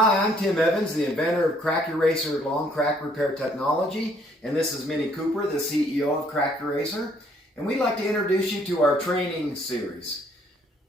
Hi, I'm Tim Evans, the inventor of Crack Eraser Long Crack Repair Technology, and this is Minnie Cooper, the CEO of Crack Eraser, and we'd like to introduce you to our training series.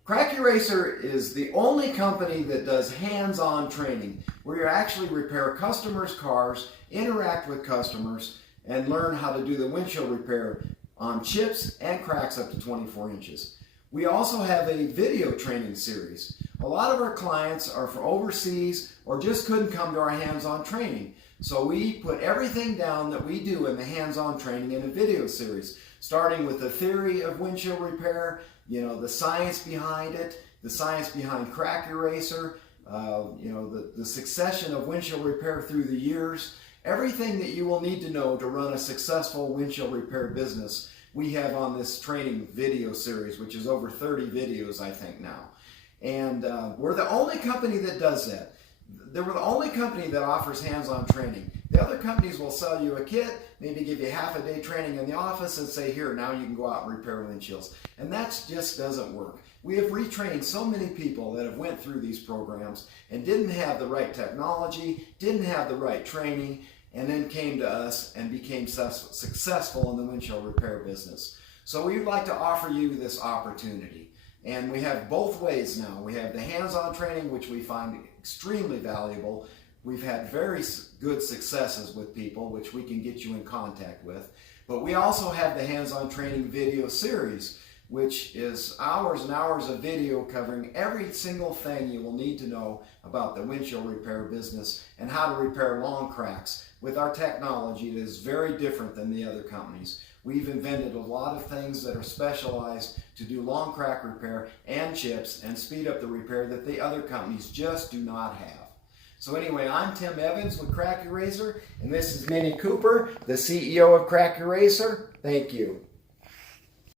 Crack Eraser is the only company that does hands-on training, where you actually repair customers' cars, interact with customers, and learn how to do the windshield repair on chips and cracks up to 24 inches. We also have a video training series. A lot of our clients are from overseas or just couldn't come to our hands-on training. So we put everything down that we do in the hands-on training in a video series, starting with the theory of windshield repair, the science behind it, the science behind Crack Eraser, the succession of windshield repair through the years, everything that you will need to know to run a successful windshield repair business. We have on this training video series, which is over 30 videos, I think, now. And we're the only company that does that. We're the only company that offers hands-on training. The other companies will sell you a kit, maybe give you half a day training in the office and say, here, now you can go out and repair windshields. And that just doesn't work. We have retrained so many people that have went through these programs and didn't have the right technology, didn't have the right training, and then came to us and became successful in the windshield repair business. So we'd like to offer you this opportunity. And we have both ways now. We have the hands-on training, which we find extremely valuable. We've had very good successes with people, which we can get you in contact with. But we also have the hands-on training video series, which is hours and hours of video covering every single thing you will need to know about the windshield repair business and how to repair long cracks. With our technology, it is very different than the other companies. We've invented a lot of things that are specialized to do long crack repair and chips and speed up the repair that the other companies just do not have. So anyway, I'm Tim Evans with Crack Eraser, and this is Minnie Cooper, the CEO of Crack Eraser. Thank you.